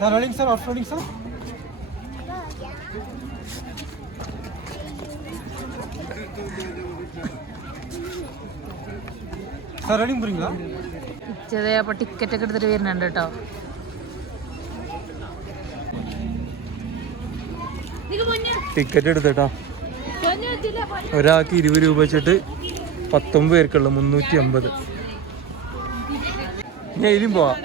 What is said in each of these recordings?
Sir rolling sir off rolling sir sir rolling പോறீங்களா ചെറിയ അപ്പോൾ ticket ഒക്കെ എടുത്തിട്ട് വരുന്നുണ്ട് കേട്ടോ. ടിക്കറ്റ് എടുത്തിട്ടോ ഒരാൾക്ക് ഇരുപത് രൂപ വെച്ചിട്ട് പത്തൊമ്പത് പേർക്കുള്ള മുന്നൂറ്റി അമ്പത്. ഇനി അതിലും പോവാം.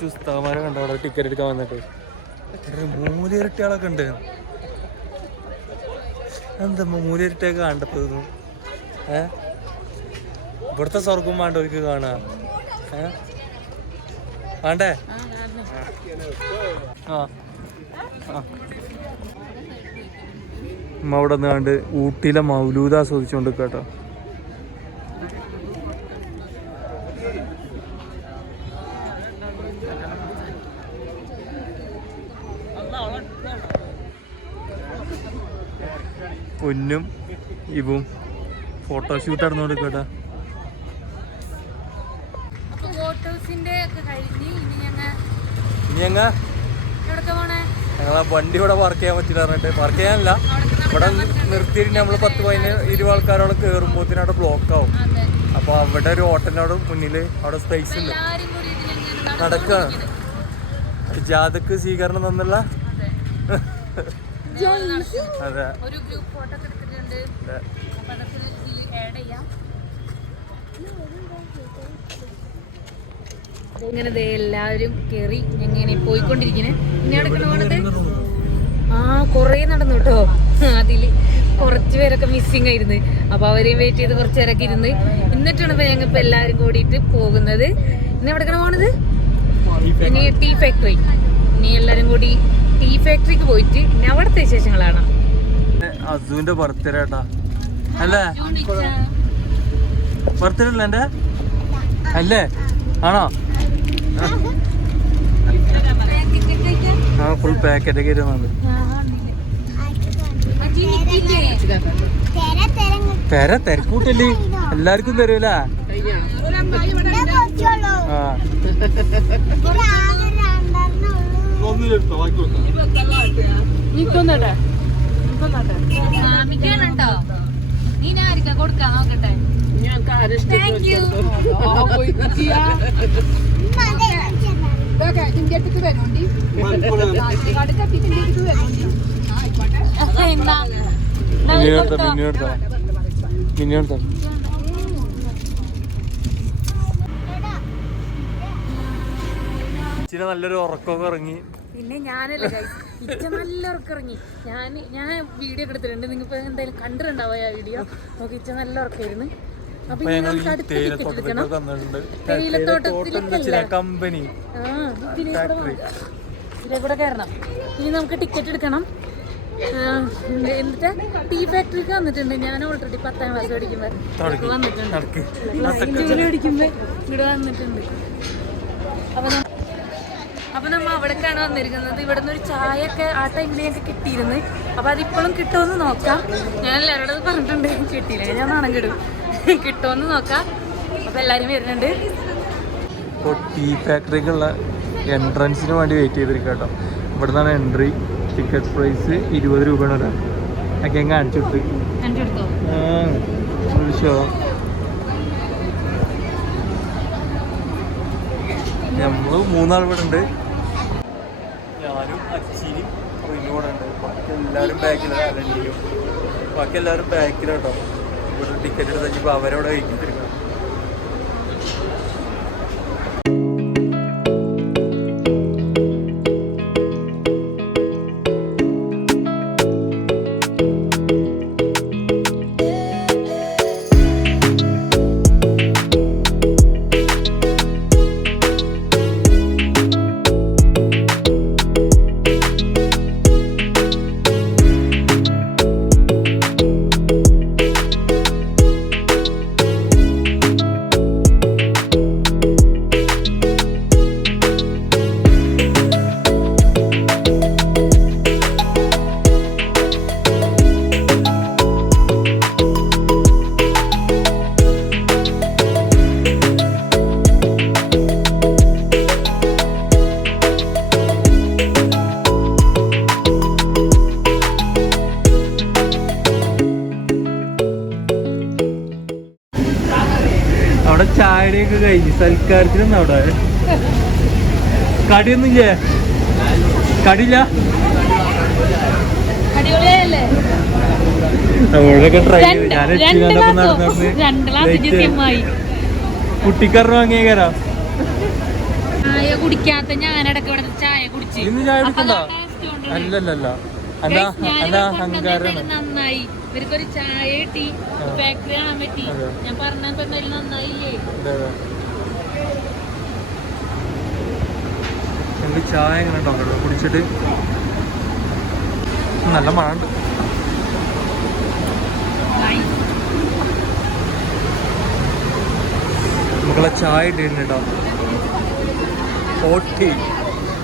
കുറച്ച് ഉസ്താമാരെ കണ്ടോ. അവിടെ ടിക്കറ്റ് എടുക്കാൻ വന്നിട്ട്. ഒരു മൂലിരട്ടികളൊക്കെ ഉണ്ട്. എന്താ മൂലിരട്ടിയൊക്കെ കണ്ടപ്പോ ഏ? ഇവിടുത്തെ സ്വർഗം വേണ്ടവർക്ക് കാണാ. ഏ? വേണ്ടേ? ആ. ആ. നിന്ന് അവിടെ നിന്നാണ്ട് ഊട്ടിയിലെ മൗലൂദ ആസ്വദിച്ചുകൊണ്ട് കേട്ടോ പൊന്നും ഇവും. ഫോട്ടോഷൂട്ട് നടന്നുകൊണ്ട് കേട്ടാ. അപ്പൊ ഫോട്ടോസിന്റെ ഒക്കെ കഴിഞ്ഞ് ഇനി ഞങ്ങ ഞങ്ങളെ വണ്ടി ഇവിടെ പാർക്ക് ചെയ്യാൻ പറ്റില്ല പറഞ്ഞിട്ട്. പാർക്ക് ചെയ്യാനല്ല. ഇവിടെ നിർത്തിയിട്ട് നമ്മൾ പത്ത് പതിന് ഇരുപത് ആൾക്കാരോട് കയറുമ്പോഴത്തേനും അവിടെ ബ്ലോക്ക് ആവും. അപ്പൊ അപ്പോൾ അവിടെ ഒരു ഹോട്ടലിനോട് മുന്നിൽ അവിടെ സ്പേസ് ഉണ്ട് നടക്കാണ്. ജാതക്ക് സ്വീകരണം തന്നുള്ള അതെ. ഒരു ഗ്രൂപ്പ് ഫോട്ടോ ഒക്കെ എടുത്തിട്ടുണ്ട്. അപ്പൊ അതൊക്കെ ആഡ് ചെയ്യാം. ഇങ്ങനെ എല്ലാവരും കേറി ഇങ്ങനെ പോയിക്കൊണ്ടിരിക്കണേ. ഇനി അടക്കണ പോണത് ആ കൊറേ നടന്നു കേട്ടോ. അതിൽ കുറച്ച് പേരൊക്കെ മിസ്സിങ് ആയിരുന്നു. അപ്പൊ അവരെയും വെയിറ്റ് ചെയ്ത് കുറച്ച് പേരൊക്കെ ഇരുന്ന് എന്നിട്ടാണ് ഇപ്പൊ ഞങ്ങൾ ഇപ്പൊ എല്ലാരും കൂടിയിട്ട് പോകുന്നത്. ഇനി എവിടെക്കാണ് പോണത്? ഇനി ടീ ഫാക്ടറി ഇനി എല്ലാരും കൂടി ടീ ഫാക്ടറിക്ക് പോയിട്ട് പിന്നെ അവിടുത്തെ വിശേഷങ്ങളാണ്. അസുവിന്റെ ബർത്ത്ഡേ ഏട്ടാ അല്ലേ? ബർത്ത്ഡേ അല്ല എന്റെ അല്ലേ? ആണോ? ആ ഫുൾ പാക്കറ്റ് ഒക്കെ ഇരുന്നുണ്ട് തര തിരക്കൂട്ടല്ലേ? എല്ലാവർക്കും തരൂല? ആ. മാമിക്കാണോ നീ ആർക്കാ കൊടുക്കാൻ നോക്കട്ടെ താങ്ക് യു എന്താ മിനിയെടുത്ത മിനിയെടുത്ത മിനിയെടുത്ത ഇച്ചിരി നല്ലൊരു ഉറക്കമൊക്കെ ഇറങ്ങി. പിന്നെ ഞാനല്ല. ഇച്ച നല്ല ഉറക്കിറങ്ങി ഞാൻ ഞാൻ വീഡിയോ ഒക്കെ എടുത്തിട്ടുണ്ട്. നിങ്ങൾ എന്തായാലും കണ്ടിട്ടുണ്ടാവോ ആ വീഡിയോ നോക്കി ഇച്ച നല്ല ഉറക്കായിരുന്നു. അപ്പൊ നമുക്ക് അടുത്ത ടിക്കറ്റ് എടുക്കണം. തേയിലത്തോട്ടത്തിലേക്കല്ല. കമ്പനി ആ ഇതിലേ കൂടെ വേണം. ഇതിലേ കൂടെ കയറണം. ഇനി നമുക്ക് ടിക്കറ്റ് എടുക്കണം. എന്നിട്ട് ടീ ഫാക്ടറിക്ക് വന്നിട്ടുണ്ട്. ഞാൻ ഓൾറെഡി പത്താം ക്ലാസ് പഠിക്കുമ്പോൾ. വന്നിട്ടുണ്ട്. ജോലി പഠിക്കുമ്പോൾ ഇവിടെ വന്നിട്ടുണ്ട്. അപ്പൊ ന- അപ്പൊ നമ്മ അവിടേക്കാണ് വന്നിരിക്കുന്നത്. ഇവിടെ നിന്ന് ഒരു ചായയൊക്കെ ആ ടൈമിൽ ഞങ്ങൾക്ക് കിട്ടിയിരുന്നു. അപ്പൊ അതിപ്പോഴും കിട്ടുമെന്ന് നോക്കാം. ഞാൻ എല്ലാവരോടും പറഞ്ഞിട്ടുണ്ട്. കിട്ടിയില്ല. ഞാൻ നാണം കിടും. കിട്ടുമെന്ന് നോക്കാം. അപ്പൊ എല്ലാരും വരുന്നുണ്ട്. ഇപ്പോൾ ടീ ഫാക്ടറിക്കുള്ള എൻട്രൻസിന് വേണ്ടി വെയിറ്റ് ചെയ്തിരിക്കുക കേട്ടോ ഇവിടെ നിന്നാണ് എൻട്രി ടിക്കറ്റ് പ്രൈസ് ഇരുപത് രൂപയാണ് ഒരാൾ ഒക്കെ കാണിച്ചു ഒരു ഷോ നമ്മൾ മൂന്നാൾ ഇവിടെ ഉണ്ട് ഞാനും അച്ചിനും റിനു ഇവിടെ ഉണ്ട്. ബാക്കി എല്ലാവരും ബാക്കിലാണ് ബാക്കി എല്ലാവരും ബാക്കിലാട്ടോ. ഇവിടെ ടിക്കറ്റ് എടുത്ത് അവരവിടെ വെയിറ്റ് നടന്നു രണ്ട് ഗ്ലാസ് ജിസ്യമായി കുട്ടിക്കറിന് വാങ്ങിയ കയറാ ചായ കുടിക്കാത്ത ഞാനടക്കം ഇവിടെ ചായ കുടിച്ചു. ഇന്ന് ചായ കുടിക്കണ്ട. അല്ലല്ലല്ല. നന്നായി. ഇവർക്കൊരു ചായ ടീ. ഫാക്ടറി കാണാൻ പറ്റി. ഞാൻ എന്തായാലും നന്നായില്ലേ? അതെ. ചായ ഇങ്ങനെ ഉണ്ടാവും കുടിച്ചിട്ട്. നല്ല മഴ ഉണ്ട്. നമുക്കുള്ള ചായ ഇട്ടിട്ടുണ്ട് കേട്ടോ. ഹോട്ട്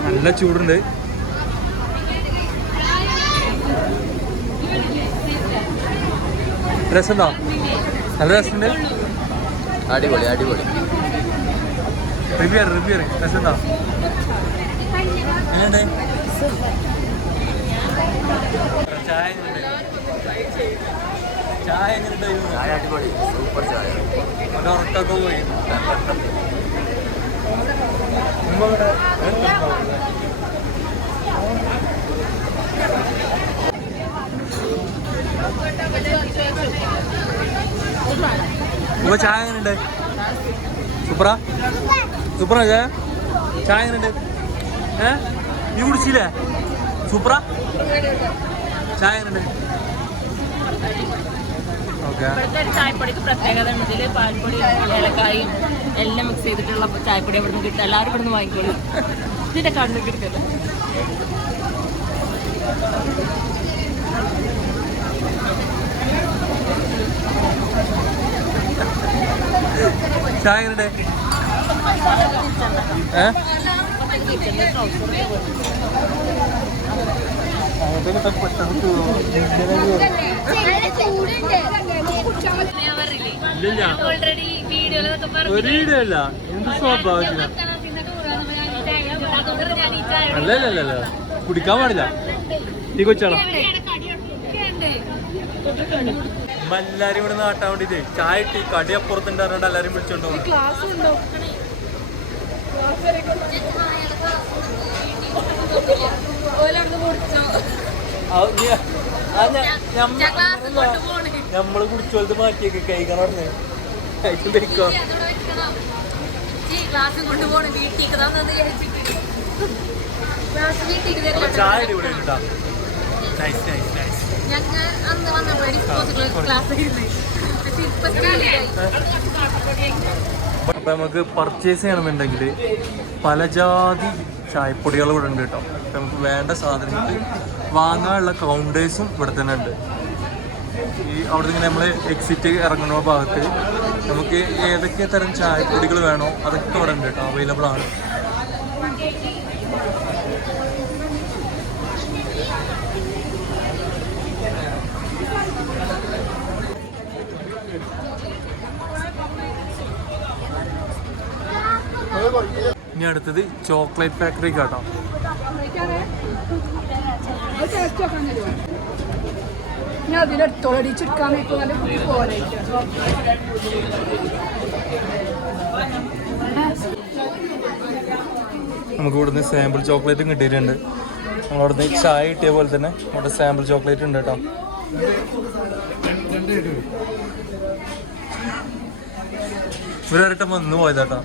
നല്ല ചൂടുണ്ട്. രസമുണ്ടോ? നല്ല രസമുണ്ട്. അടിപൊളി അടിപൊളി. റിവ്യൂ റിവ്യൂ രസമുണ്ടോ? എങ്ങനെയുണ്ട് ചായ എങ്ങനെയുണ്ട് ചായ എങ്ങനെയുണ്ടായിരുന്നു ചായ അടിപൊളി. സൂപ്പർ ചായ. അവന്റെ ഉറക്കൊക്കെ പോയി. ഉമ്മ ചായ എങ്ങനെയുണ്ട് സൂപ്പറാ? സൂപ്പറാ ചായ? ചായ എങ്ങനെയുണ്ട് ഏ? നീ കുടിച്ചില്ലേ? സൂപ്പറ ചായ ഒരു ചായപ്പൊടിക്ക് പ്രത്യേകത ഉണ്ട് ഇതിൽ പാൽപ്പൊടി ഏലക്കായും എല്ലാം മിക്സ് ചെയ്തിട്ടുള്ള ചായപ്പൊടി ഇവിടുന്ന് കിട്ടും. എല്ലാവരും ഇവിടുന്ന് വാങ്ങിക്കോളൂ. ഇതിന്റെ കണ്ണ് കിട്ടുന്നത് ചായ ഇല്ലില്ല ഓൾറെഡി കുടിക്കാൻ പാടില്ല. ഈ കൊച്ചാണോ? എല്ലാരും ഇവിടെ നാട്ടാൻ വേണ്ടിട്ട്. ചായ ഇട്ട് കടി അപ്പുറത്തുണ്ട് എല്ലാരും വിളിച്ചോണ്ടോ നമ്മൾ കുടിച്ചോലത്ത് മാറ്റിയൊക്കെ കൈകൾ പറഞ്ഞ് ചായ ഇവിടെ ഉണ്ടാ നൈസ് നൈസ് നൈസ് ഞങ്ങൾ അന്ന് വന്നപ്പോൾ ക്ലാസ് അപ്പൊ നമുക്ക് പർച്ചേസ് ചെയ്യണമെന്നുണ്ടെങ്കിൽ പല ജാതി ചായപ്പൊടികൾ ഇവിടെ ഉണ്ട് കേട്ടോ. നമുക്ക് വേണ്ട സാധനങ്ങൾ വാങ്ങാനുള്ള കൗണ്ടേഴ്സും ഇവിടെ തന്നെ ഉണ്ട്. ഈ അവിടെ ഇങ്ങനെ നമ്മൾ എക്സിറ്റ് ഇറങ്ങുന്ന ഭാഗത്ത് നമുക്ക് ഏതൊക്കെ തരം ചായപ്പൊടികൾ വേണോ അതൊക്കെ ഇവിടെ ഉണ്ട് കേട്ടോ അവൈലബിൾ ആണ്. ഇനി അടുത്തത് ചോക്ലേറ്റ് ഫാക്ടറി കേട്ടോ. ഞാൻ അതിനെ തുളടിച്ചെടുക്കാൻ പോലെ നമുക്ക് ഇവിടുന്ന് സാമ്പിൾ ചോക്ലേറ്റും കിട്ടിയിട്ടുണ്ട്. നമ്മൾ അവിടുന്ന് ചായ കിട്ടിയ പോലെ തന്നെ നമ്മുടെ സാമ്പിൾ ചോക്ലേറ്റ് ഉണ്ട് കേട്ടോ. ഇവരൊരിട്ടം വന്നു പോയതാട്ടോ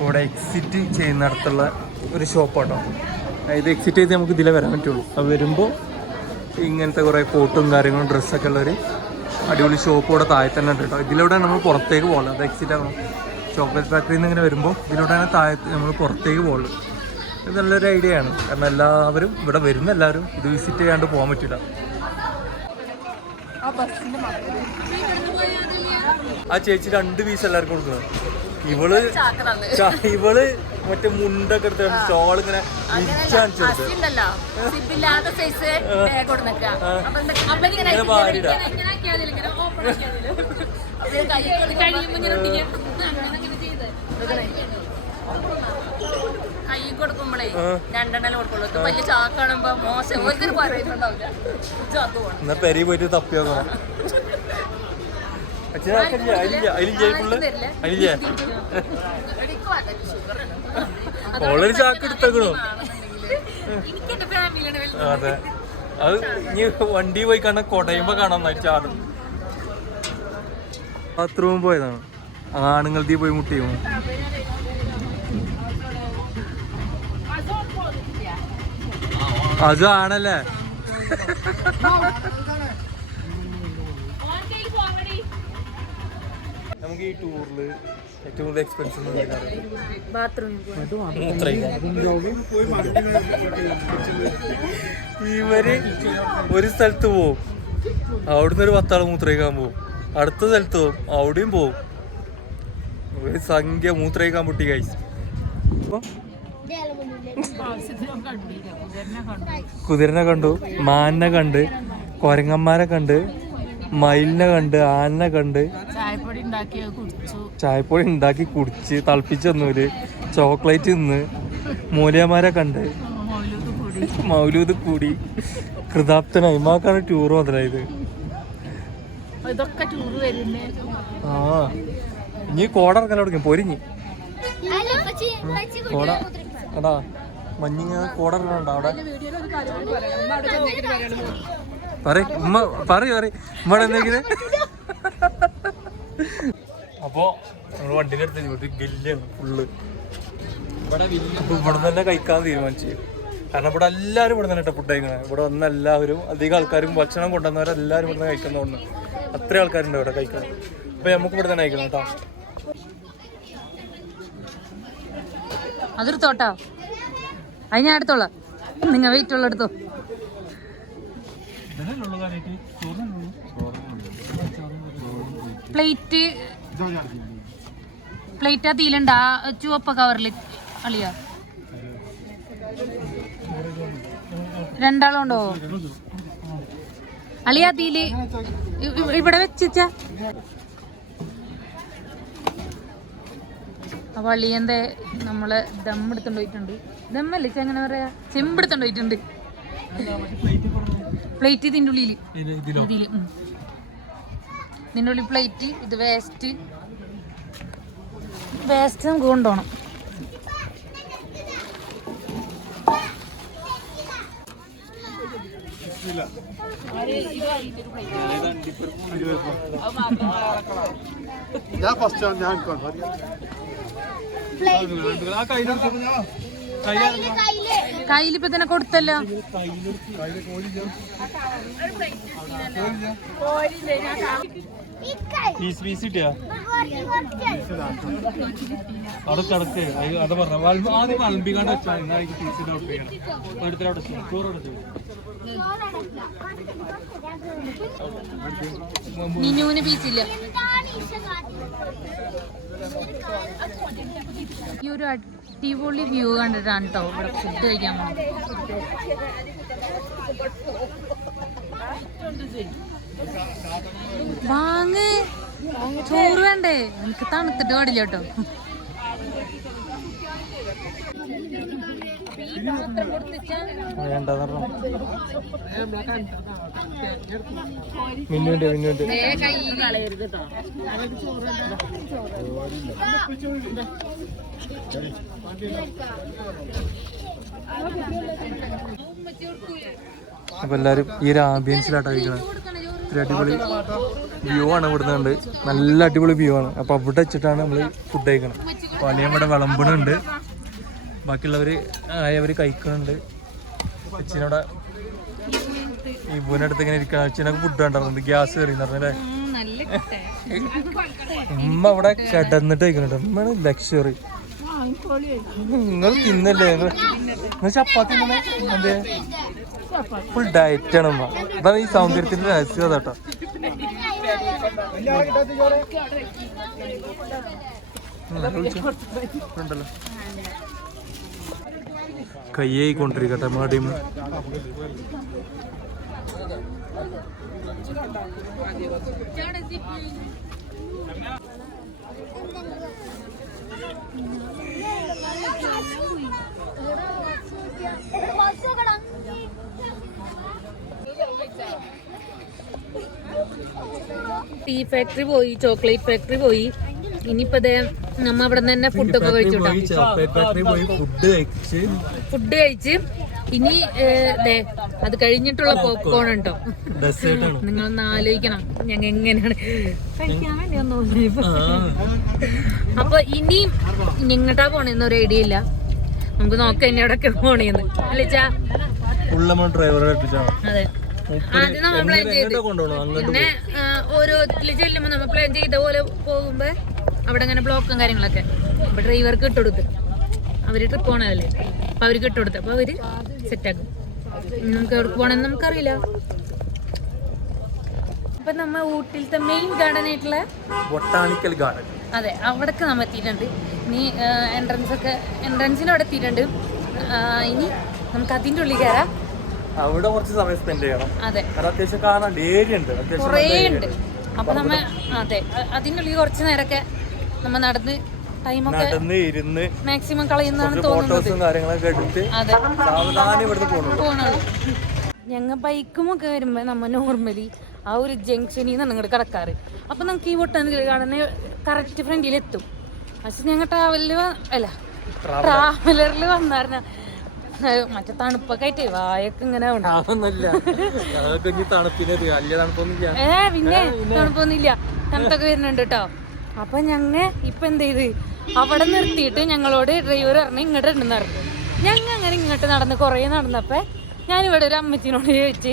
ഇവിടെ എക്സിറ്റ് ചെയ്യുന്നിടത്തുള്ള ഒരു ഷോപ്പാട്ടോ ഇത് എക്സിറ്റ് ചെയ്ത് നമുക്ക് ഇതിലെ വരാൻ പറ്റുള്ളൂ. അത് വരുമ്പോൾ ഇങ്ങനത്തെ കുറേ കോട്ടും കാര്യങ്ങളും ഡ്രസ്സൊക്കെ ഉള്ളൊരു അടിപൊളി ഷോപ്പ് ഇവിടെ താഴെ തന്നെ ഉണ്ട് കേട്ടോ. ഇതിലൂടെയാണ് നമ്മൾ പുറത്തേക്ക് പോകുന്നത് അത് എക്സിറ്റ് ആകണം ചോക്ലേറ്റ് ഫാക്ടറിയിൽ നിന്ന് ഇങ്ങനെ വരുമ്പോൾ ഇതിലൂടെയാണ് താഴെ നമ്മൾ പുറത്തേക്ക് പോകുന്നത് ഇത് നല്ലൊരു ഐഡിയ ആണ്. കാരണം എല്ലാവരും ഇവിടെ വരുന്ന എല്ലാവരും ഇത് വിസിറ്റ് ചെയ്യാണ്ട് പോകാൻ പറ്റില്ല. ആ ചേച്ചി രണ്ട് പീസ് എല്ലാവർക്കും കൊടുക്കുന്നത് ഇവൾ ചാ- ഇവൾ മറ്റേ മുണ്ടൊക്കെ എടുത്ത് സ്റ്റോൾ ഇങ്ങനെ കൈ കൊടുക്കുമ്പോഴേ കൊടുക്കുള്ളൂ. മോശം. ഒരിക്കലും പറയുന്നുണ്ടാവില്ല. പെരി പോയിട്ട് തപ്പി നോക്കണം അച്ഛൻ അതില്ല അതിലില്ല അതിലില്ല ഫുള്ള് അതിലില്ല ഓളൊരു ചാക്ക് എടുത്തേക്കണോ. അതെ. അത് ഇനി വണ്ടി പോയി കാണാൻ കൊടയുമ്പോ കാണാൻ ചാടും. ബാത്റൂമും പോയതാണ്. ആണുങ്ങൾ തീ പോയി മുട്ടി അത് ആണല്ലേ? നമുക്ക് ഈ ടൂറിൽ ഏറ്റവും കൂടുതൽ എക്സ്പെൻസ് ഇവർ ഒരു സ്ഥലത്ത് പോവും. അവിടുന്ന് ഒരു പത്താൾ മൂത്രയിക്കാൻ പോവും. അടുത്ത സ്ഥലത്ത് പോവും. അവിടെയും പോവും. ഒരു സംഖ്യ മൂത്രയിക്കാൻ പൊട്ടി കഴിച്ചു കുതിരനെ കണ്ടു മാനിനെ കണ്ട് കൊരങ്ങന്മാരെ കണ്ട് മയിലിനെ കണ്ട് ആനെ കണ്ട് ചായപ്പൊടി ഉണ്ടാക്കി കുടിച്ചു. തിളപ്പിച്ച് ചോക്ലേറ്റ് തിന്ന്. മൂലയന്മാരെ കണ്ട്. മൗലൂദ് കൂടി. കൃതാപ്തനായി മാക്കാണ് ടൂർ മുതലായത്. ആ. ഇനി കോട ഇറക്കാൻ തുടങ്ങി. പൊരിഞ്ഞ് കോട. എടാ മഞ്ഞിങ്ങനെ കോട ഇറങ്ങണ്ട അവിടെ? പറ ഉമ്മ പറയ് പറയ്. എന്തെങ്കിലും അപ്പോ നമ്മൾ വണ്ടിന്റെ അടുത്ത് ഇവിടെ ഗല്ലാണ് ഫുള്ള്. അപ്പൊ ഇവിടെ തന്നെ കഴിക്കാൻ തീരുമാനിച്ചു. കാരണം ഇവിടെ എല്ലാവരും ഇവിടെ തന്നെ ഫുഡ് കഴിക്കണേ ഇവിടെ വന്ന എല്ലാവരും അധികം ആൾക്കാരും ഭക്ഷണം കൊണ്ടുവന്നവരെല്ലാവരും ഇവിടെ കഴിക്കുന്നതുകൊണ്ട് അത്ര ആൾക്കാരുണ്ട് ഇവിടെ കഴിക്കാൻ. അപ്പൊ നമുക്ക് ഇവിടെ തന്നെ കഴിക്കണം കേട്ടോ. അതൊരു അത് ഞാൻ എടുത്തോളാം നിങ്ങൾ വെയിറ്റ് ഉള്ള എടുത്തോ. പ്ലേറ്റ് പ്ലേറ്റ് അതിലുണ്ട് ആ ചുവപ്പ കവറിൽ അളിയ. രണ്ടാളുണ്ടോ? അളിയ ഇ- ഇവിടെ വെച്ചാ അപ്പൊ അളിയന്റെ നമ്മൾ ദം എടുത്തോണ്ട് പോയിട്ടുണ്ട്. ദമ്മല്ലേ ചെങ്ങനെ പറയാ? ചെമ്പെടുത്തോണ്ട് പോയിട്ടുണ്ട്. പ്ലേറ്റ് ഇതിന്റെ ഉള്ളിൽ ഇതിൽ ഉം. ഇതിന്റെ ഉള്ളിൽ പ്ലേറ്റ് ഇത് വേസ്റ്റ്. വേസ്റ്റ് നമുക്ക് കൊണ്ടുപോകണം. ഞാൻ ഫസ്റ്റ് ഞാൻ കയ്യിലിപ്പോ തന്നെ കൊടുത്തല്ലോ. പീസ് പീസ് കിട്ടിയാ? അവിടെ കിടക്ക് അത് അത് പറഞ്ഞ. വൾബ് ആദ്യം വൾമ്പിക്കാണ്ട് വെച്ചാൽ എന്നാ എനിക്ക് പീസിന്റെ ഔട്ട് ചെയ്യണം എടുത്തിട്ട് അവിടെ ചോറ് എടുത്തു മിനുവിന് പീസില്ല. ഈ ഒരു അടിപൊളി വ്യൂ കണ്ടിട്ടാണ് കേട്ടോ ഇവിടെ ഫുഡ് കഴിക്കാൻ വാങ്ങ്. ചോറ് വേണ്ടേ? എനിക്ക് തണുത്തിട്ട് പാടില്ല കേട്ടോ മിന്നുണ്ട് മിന്നുണ്ട്. അപ്പൊ എല്ലാരും ഈ ഒരു ആംബിയൻസിലാട്ടോ കഴിക്കണത് ഒരു അടിപൊളി വ്യൂ ആണ് ഇവിടുന്ന് കണ്ട്. നല്ല അടിപൊളി വ്യൂ ആണ്. അപ്പൊ അവിടെ വെച്ചിട്ടാണ് നമ്മൾ ഫുഡ് കഴിക്കണം പലയും ഇവിടെ വിളമ്പണുണ്ട് ബാക്കിയുള്ളവർ ആയവർ കഴിക്കുന്നുണ്ട്. അച്ഛനോടെ ഈ അടുത്ത് ഇങ്ങനെ ഇരിക്കണം. അച്ഛനൊക്കെ ഫുഡ് കണ്ടിരുന്നത് ഗ്യാസ് കയറിന്ന് പറഞ്ഞല്ലേ? ഉമ്മ അവിടെ കിടന്നിട്ട് കഴിക്കുന്നുണ്ട്. ഉമ്മയാണ് ലക്ഷറി. നിങ്ങൾ തിന്നല്ലേ? നിങ്ങൾ ചപ്പാത്തി? എന്തേ? ഫുൾ ആണ് ഉമ്മ. അതാണ് ഈ സൗന്ദര്യത്തിന്റെ രഹസ്യം അതാട്ടോ. ഉണ്ടല്ലോ. കയ്യായി കൊണ്ടിരിക്കട്ടെ മാടിയും ടീ ഫാക്ടറി പോയി ചോക്ലേറ്റ് ഫാക്ടറി പോയി. ഇനിയിപ്പോ ദേ നമ്മ അവിടെ നിന്ന് തന്നെ ഫുഡൊക്കെ കഴിച്ചോട്ടാ. ഫാക്ടറി പോയി ഫുഡ് കഴിച്ച്. ഫുഡ് കഴിച്ച്. ഇനി ദേ അത് കഴിഞ്ഞിട്ടുള്ള പോപ്കോൺ ഉണ്ടോ? നിങ്ങളൊന്ന് ആലോചിക്കണം. ഞങ്ങൾ എങ്ങനെയാണ്? കഴിക്കാൻ വേണ്ടി ഒന്നും ഇപ്പൊ അപ്പൊ ഇനി നിങ്ങട്ടാ പോണെന്ന് ഒരു ഐഡിയ ഇല്ല. നമുക്ക് നോക്കാം ഇനി എവിടൊക്കെ പോണേന്ന്. അല്ലേച്ചാ അതെ. ആദ്യം നമ്മൾ പ്ലാൻ ചെയ്ത്. എങ്ങോട്ട് പിന്നെ ഓരോ ചെല്ലുമ്പോ നമ്മൾ പ്ലാൻ ചെയ്ത പോലെ പോകുമ്പോ അവിടെ അങ്ങനെ ബ്ലോക്കും കാര്യങ്ങളൊക്കെ. അപ്പൊ ഡ്രൈവർക്ക് ഇട്ടുകൊടുത്ത് അവർ ട്രിപ്പ് പോണതല്ലേ? അപ്പൊ അവർക്ക് ഇട്ടുകൊടുത്ത് അപ്പൊ അവർ സെറ്റാക്കും നമുക്ക് എവിടെ പോണെന്ന് നമുക്കറിയില്ല. അപ്പൊ നമ്മ ഊട്ടിലത്തെ മെയിൻ ഗാർഡൻ ആയിട്ടുള്ള ബൊട്ടാണിക്കൽ ഗാർഡൻ. അതെ അവിടേക്ക് നമ്മ എത്തിയിട്ടുണ്ട്. ഇനി എൻട്രൻസ് ഒക്കെ എൻട്രൻസിന് അവിടെ എത്തിയിട്ടുണ്ട്. ഇനി നമുക്ക് അതിന്റെ ഉള്ളിൽ കയറാം. അവിടെ കുറച്ച് സമയം സ്പെൻഡ് ചെയ്യണം. അതെ. അത്യാവശ്യം ഏരിയ ഉണ്ട്. കുറേ ഉണ്ട്. അപ്പൊ നമ്മ അതെ അതിന്റെ ഉള്ളിൽ കുറച്ച് നേരമൊക്കെ നമ്മ നടന്ന് ടൈമൊക്കെ നടന്ന് ഇരുന്ന് മാക്സിമം കളയുന്നതാണ് തോന്നുന്നത്. ഫോട്ടോസും കാര്യങ്ങളൊക്കെ എടുത്ത് സാവധാനം ഇവിടുന്ന് പോകണുള്ളൂ ഞങ്ങൾ ബൈക്കുമൊക്കെ വരുമ്പോൾ നമ്മൾ നോർമലി ആ ഒരു ജംഗ്ഷനിൽ നിന്നാണ് ഇങ്ങോട്ട് കിടക്കാറ്. അപ്പം നമുക്ക് ഈ ബൊട്ടാനിക്കൽ കാണുന്ന കറക്റ്റ് ഫ്രണ്ടിൽ എത്തും. പക്ഷെ ഞങ്ങൾ ട്രാവലിൽ അല്ല ട്രാവലറിൽ വന്നായിരുന്ന മറ്റേ തണുപ്പൊക്കെ ആയിട്ടേ വായൊക്കെ ഇങ്ങനെ ഉണ്ടാവുന്നില്ല ഏ പിന്നെ തണുപ്പൊന്നുമില്ല. തണുത്തൊക്കെ വരുന്നുണ്ട് കേട്ടോ അപ്പൊ ഞങ്ങ ഇപ്പൊ എന്ത് ചെയ്ത്? അവിടെ നിർത്തിയിട്ട് ഞങ്ങളോട് ഡ്രൈവർ പറഞ്ഞ് ഇങ്ങോട്ട് ഉണ്ടെന്ന് പറഞ്ഞു. ഞങ്ങ അങ്ങനെ ഇങ്ങോട്ട് നടന്ന് കുറേ നടന്നപ്പോ ഞാനിവിടെ ഒരു അമ്മച്ചിനോട് ചോദിച്ചു.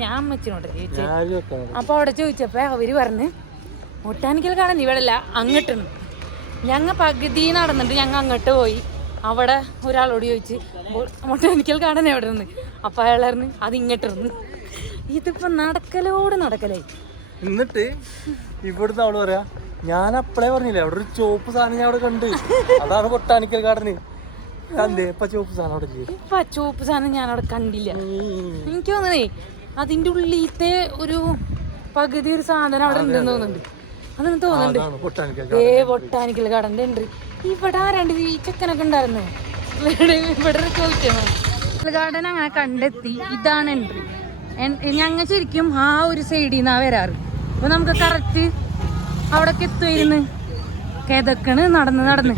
ഞാൻ അമ്മച്ചിനോട് ചോദിച്ചു. അപ്പോൾ അപ്പൊ അവിടെ ചോദിച്ചപ്പോ അവർ പറഞ്ഞ് ഒട്ടാനിക്കൽ കാണാൻ ഇവിടെ അല്ല അങ്ങോട്ടുണ്ട് ഞങ്ങ പകുതി നടന്നിട്ട് ഞങ്ങ അങ്ങോട്ട് പോയി. അവിടെ ഒരാളോട് ചോദിച്ച് ഒട്ടാനിക്കൽ കാണാൻ എവിടെ നിന്ന്? അപ്പൊ അയാൾ പറഞ്ഞു അത് ഇങ്ങോട്ട് ഇതിപ്പോ നടക്കലോട് നടക്കലായി. എന്നിട്ട്? ഇവിടുന്ന് അവൾ പറയാ ഞാൻ അപ്പളേ പറഞ്ഞില്ലേ അവിടെ ഒരു ചോപ്പ് സാധനം ഞാൻ അവിടെ കണ്ട്. അതാണ് കൊട്ടാനിക്കൽ ഗാർഡന് അതെ ഇപ്പൊ ചോപ്പ് സാധനം അവിടെ ഇല്ലേ? ചോപ്പ് സാധനം ഞാൻ അവിടെ കണ്ടില്ല. എനിക്ക് തോന്നണേ അതിന്റെ ഉള്ളിലത്തെ ഒരു പകുതി ഒരു സാധനം അവിടെ ഉണ്ടെന്ന് തോന്നുന്നുണ്ട്. അതെന്ന് തോന്നുന്നുണ്ട്? ഏ ബൊട്ടാനിക്കൽ ഗാർഡന്റെ ഉണ്ട്. ഇവിടെ ആരാണ്ട് ഈ ചെക്കനൊക്കെ ഉണ്ടായിരുന്നു? ഇവിടെ ഇവിടെ ചോദിച്ചു ഗാർഡൻ അങ്ങനെ കണ്ടെത്തി. ഇതാണ് എൻട്രി ഞങ്ങൾ ശരിക്കും ആ ഒരു സൈഡിൽ നിന്നാ വരാറ്. അപ്പൊ നമുക്ക് കറക്റ്റ് അവിടേക്ക് എത്തുമായിരുന്നു കിതക്കണ് നടന്ന് നടന്ന്.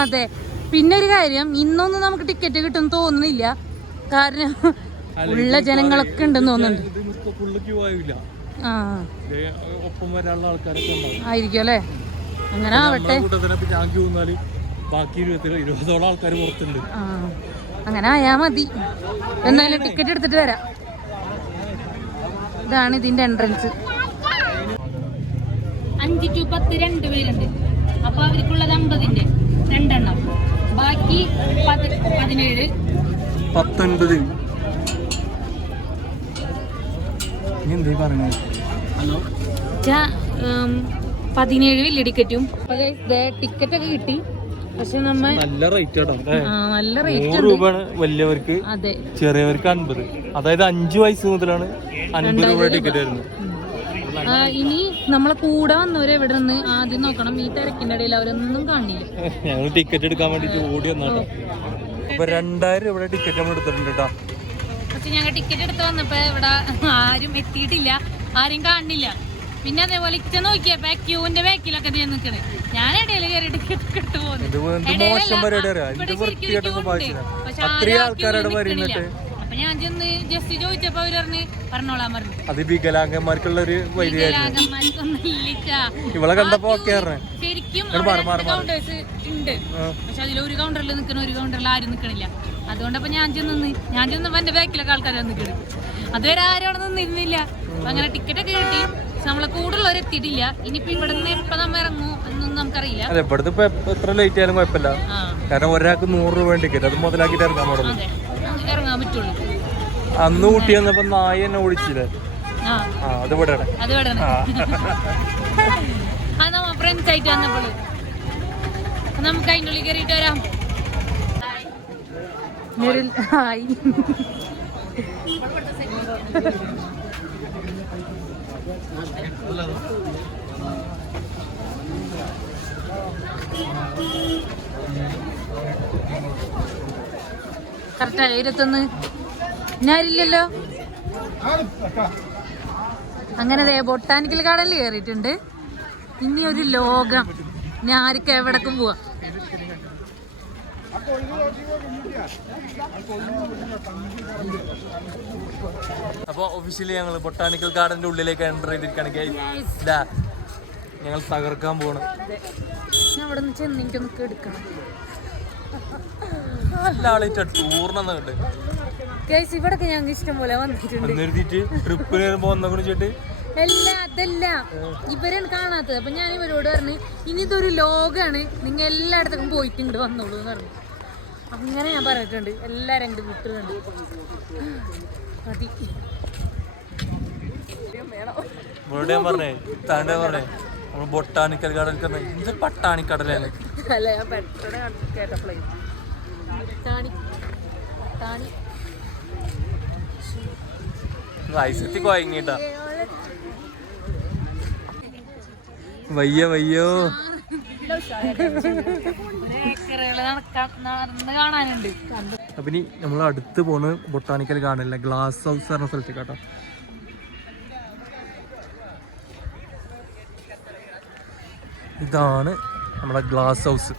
അതെ. പിന്നെ ഒരു കാര്യം ഇന്നൊന്നും നമുക്ക് ടിക്കറ്റ് കിട്ടും തോന്നുന്നില്ല. കാരണം ഉള്ള ജനങ്ങളൊക്കെ ഉണ്ടെന്ന് തോന്നുന്നുണ്ട്. ആയിരിക്കും അല്ലേ? അങ്ങനെ ആവട്ടെ. ബാക്കി ഇരുപതോളം ആൾക്കാർ പുറത്തുണ്ട്. അങ്ങനെ ആയാ മതി. എന്നാലും ടിക്കറ്റ് എടുത്തിട്ട് വരാം. ഇതാണ് ഇതിന്റെ എൻട്രൻസ് അഞ്ച് ടു പത്ത് രണ്ട് പേരുണ്ട്. അപ്പൊ അവർക്കുള്ളത് അമ്പതിന്റെ രണ്ടെണ്ണം. ബാക്കി പതി- പതിനേഴ്. പത്തൊൻപത്. പതിനേഴ് വലിയ ടിക്കറ്റും ടിക്കറ്റ് ഒക്കെ കിട്ടി. പക്ഷെ നമ്മ നല്ല റേറ്റ് നല്ല റേറ്റ് രൂപയാണ് വലിയവർക്ക് ചെറിയവർക്ക് അൻപത്. അതായത് അഞ്ചു വയസ്സ് മുതലാണ് അൻപത് രൂപ. ടിക്കറ്റ് വരുന്നത്. ഇനി നമ്മളെ കൂടെ വന്നവരെ എവിടെ നിന്ന് ആദ്യം നോക്കണം. ഈ തിരക്കിന്റെ ഇടയിൽ അവരൊന്നും കാണില്ല. ഞങ്ങൾ ടിക്കറ്റ് എടുക്കാൻ വേണ്ടിട്ട് ഓടി വന്നാട്ടോ അപ്പൊ രണ്ടായിരം രൂപയുടെ ടിക്കറ്റ് നമ്മൾ എടുത്തിട്ടുണ്ട് കേട്ടോ പക്ഷെ ഞങ്ങൾ ടിക്കറ്റ് എടുത്ത് വന്നപ്പോ ഇവിടെ ആരും എത്തിയിട്ടില്ല. ആരും കാണില്ല. പിന്നെ അതേപോലെ ഇച്ച നോക്കിയപ്പോ ക്യൂവിന്റെ ബാക്കിലൊക്കെ ഞാൻ നിക്കണേ. ഞാൻ ഇടയിൽ കയറി ടിക്കറ്റ് എന്ത് മോശം പരിപാടി അറിയാം? ഒരു വൃത്തിയായിട്ടൊന്നും. ബാധിച്ചില്ല അത്രയും ആൾക്കാരോട് ചെന്ന് പറഞ്ഞു അത് വികലാംഗന്മാർക്കുള്ള ഒരു ഇല്ലിച്ചാ. ഇവളെ കണ്ടപ്പോ ഓക്കെ ശരിക്കും പക്ഷെ അതിൽ ഒരു കൗണ്ടറിൽ നിൽക്കണ ഒരു കൗണ്ടറിൽ ആരും നിൽക്കണില്ല അതുകൊണ്ടപ്പോ ഞാൻ ചെന്ന് ഞാൻ ചെന്നപ്പോ എന്റെ ബാക്കിലൊക്കെ ആൾക്കാരെ നിൽക്കണം അതുവരെ ആരും അവിടെ നിന്നിരുന്നില്ല അങ്ങനെ ടിക്കറ്റ് ഒക്കെ കിട്ടി. നമ്മളെ കൂടുതലുള്ളവർ എത്തിയിട്ടില്ല. ഇനിയിപ്പോ ഇവിടുന്ന് എപ്പോ നമ്മ ഇറങ്ങൂ എന്നൊന്നും നമുക്കറിയില്ല. അതെ ഇവിടുത്തെ ഇപ്പൊ എത്ര ലേറ്റ് ആയാലും കുഴപ്പമില്ല. കാരണം ഒരാൾക്ക് നൂറ് രൂപ ടിക്കറ്റ് അത് മുതലാക്കിട്ട് ഇറങ്ങാൻ പാടുള്ളൂ. ഇറങ്ങാൻ പറ്റുള്ളൂ. അന്ന് ഊട്ടി വന്നപ്പോ നായ എന്നെ ഓടിച്ചില്ലേ അത് ഇവിടെ അത് ഇവിടെ ആ. നമ്മ ഫ്രണ്ട്സ് ആയിട്ട് വന്നപ്പോൾ നമുക്ക് അതിന്റെ ഉള്ളിൽ കയറിയിട്ട് വരാം. ഹായ് കറക്റ്റാ ഇരുപത്തൊന്ന്. ഞാനില്ലല്ലോ അങ്ങനെ ബൊട്ടാനിക്കൽ ഗാർഡനിൽ കയറിയിട്ടുണ്ട് ഇനി ഒരു ലോകം. ഞാൻ ആർക്ക് എവിടേക്കും പോവാം. അപ്പൊ ഒഫീഷ്യലി ഞങ്ങൾ ബൊട്ടാണിക്കൽ ഗാർഡന്റെ ഉള്ളിലേക്ക് എന്റർ ചെയ്തിരിക്കുകയാണെങ്കിൽ ഇതാ ഞങ്ങൾ തകർക്കാൻ പോകണം നല്ല കണ്ട് ഇവിടൊക്കെ ഞങ്ങൾക്ക് ഇഷ്ടം പോലെ വന്നിട്ടുണ്ട്. ട്രിപ്പിന് വരുമ്പോ അല്ല അതല്ല. ഇവരാണ് കാണാത്തത്. അപ്പൊ ഞാൻ ഇവരോട് പറഞ്ഞു ഇനി ഇതൊരു ലോകാണ്. നിങ്ങൾ എല്ലായിടത്തേക്കും പോയിട്ട് ഇങ്ങോട്ട് വന്നോളൂ എന്ന് പറഞ്ഞു. അപ്പൊ ഇങ്ങനെ ഞാൻ പറഞ്ഞിട്ടുണ്ട്. എല്ലാരും അങ്ങോട്ട് വിട്ടുന്നുണ്ട് മതി. ഇവിടെ പറഞ്ഞേ താന്റെ പറഞ്ഞേ നമ്മൾ ബൊട്ടാണിക്കൽ ഗാർഡൻ ഇത് പട്ടാണിക്കടലാണ് ഐസത്തി കൊയങ്ങിട്ടാ. വയ്യ വയ്യോ. നടക്കാൻ നടന്ന് കാണാനുണ്ട്. അപ്പൊ നമ്മൾ അടുത്ത് പോണ് ബൊട്ടാണിക്കൽ ഗാർഡനിലെ ഗ്ലാസ് ഹൗസ് പറഞ്ഞ സ്ഥലത്തേക്ക് കേട്ടോ ഇതാണ് നമ്മുടെ ഗ്ലാസ് ഹൗസ്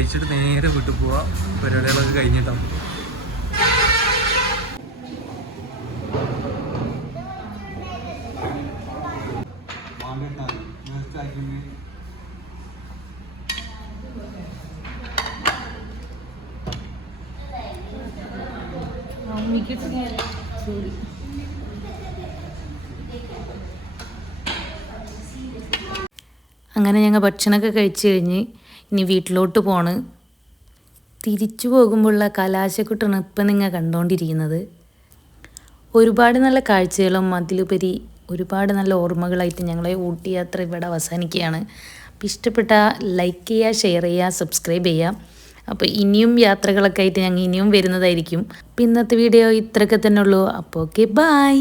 കഴിച്ചിട്ട് നേരെ വീട്ടിൽ പോവാ. പരിപാടികളൊക്കെ കഴിഞ്ഞിട്ടാവും അങ്ങനെ ഞങ്ങൾ ഭക്ഷണമൊക്കെ കഴിച്ചു കഴിഞ്ഞ് ഇനി വീട്ടിലോട്ട് പോണ്. തിരിച്ചു പോകുമ്പോഴുള്ള കലാശക്കുട്ടാണ് ഇപ്പം നിങ്ങൾ കണ്ടുകൊണ്ടിരിക്കുന്നത് ഒരുപാട് നല്ല കാഴ്ചകളും അതിലുപരി ഒരുപാട് നല്ല ഓർമ്മകളായിട്ട് ഞങ്ങളെ ഊട്ടി യാത്ര ഇവിടെ അവസാനിക്കുകയാണ്. അപ്പം ഇഷ്ടപ്പെട്ട ലൈക്ക് ചെയ്യുക ഷെയർ ചെയ്യുക സബ്സ്ക്രൈബ് ചെയ്യുക. അപ്പോൾ ഇനിയും യാത്രകളൊക്കെ ആയിട്ട് ഞങ്ങൾ ഇനിയും വരുന്നതായിരിക്കും. അപ്പോൾ ഇന്നത്തെ വീഡിയോ ഇത്രയൊക്കെ തന്നെ ഉള്ളൂ. അപ്പോൾ ഓക്കെ ബായ്